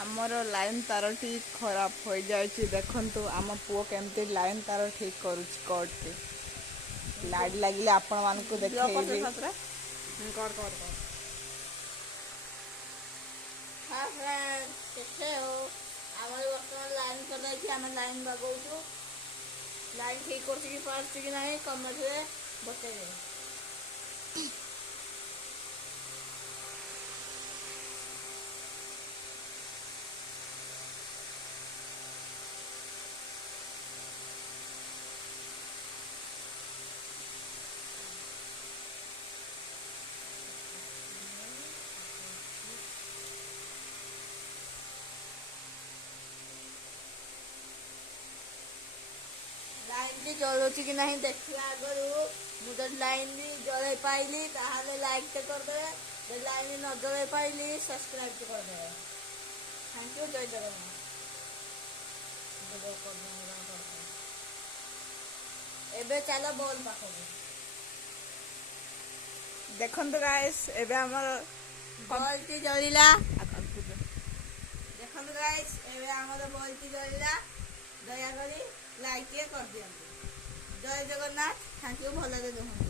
आमर लाइन तार ठीक खराब हो जाए देखु आम पुओ केमती लाइन तार ठीक कर लाइट लगे आपण मान को देखे लाइन कर लाइन लगू लाइन ठीक कर कमेंट बताइए। लाइन जलुची कि नहीं देखिए आगु मुझे लाइन भी जल पाइली लाइक तो करदे लाइन न जल पाइली सब्सक्राइब तो करदे। थैंक यू जय जगन्नाथ। एबे चलो बोल पाखो देखन तो गाइस एबे हमर बल्टी जलिला देखन तो गाइस एबे हमर बल्टी जलिला दया करी लाइक कर दिया। जय जगन्नाथ। थैंक यू भल लगे।